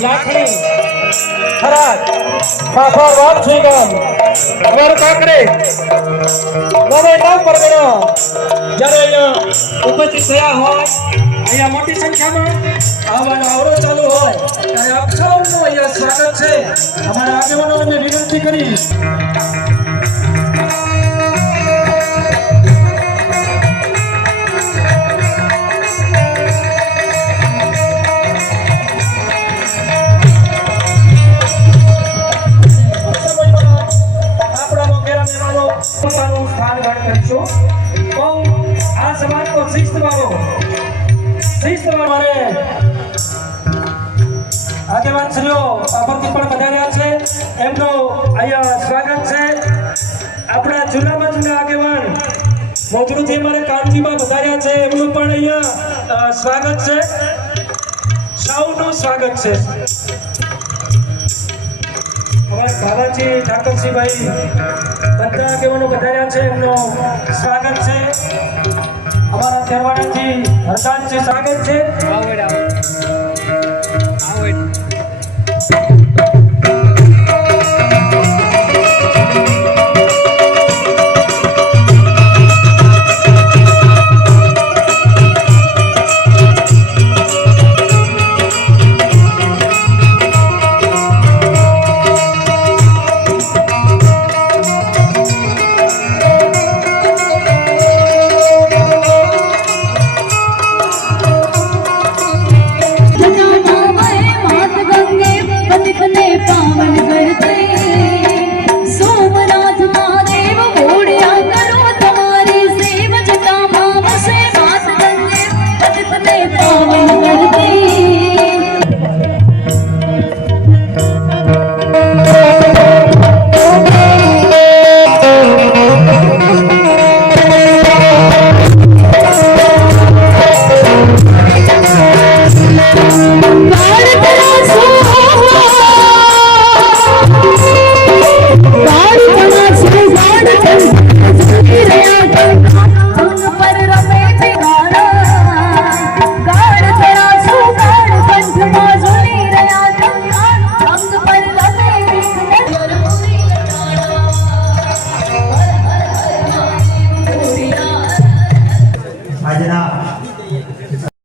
लाखड़ी खराज फाफर वाल सुगम वर काकरे नवे नाम परगणो જ્યારે અહીંયા ઉપસ્થિત થયા હોય અહીંયા મોટી સંખ્યામાં આવા આવરો ચાલુ હોય ત્યારે આપ સૌનું અહીંયા સ્વાગત છે અમારા આગેવાનોને વિનંતી કરી પોતાનું સ્થાન ગ્રહણ કરીશું તો આ સમાજ તો શિસ્તવાળો મારે આગેવાન શ્રીઓ આપત્તિ પણ પધાર્યા છે એમનો અહીંયા સ્વાગત છે આપણા જૂનામાં જૂના આગેવાન મોજરૂથી મારે કાનજીમાં પધાર્યા છે એમનું પણ અહીંયા સ્વાગત છે સૌનું સ્વાગત છે બાબાજી ઠાકરસિંહભાઈ બધા આગેવાનો પધાર્યા છે એમનો સ્વાગત છે અમારા તેરવાડાથી હરદાનજી સ્વાગત છે